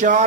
4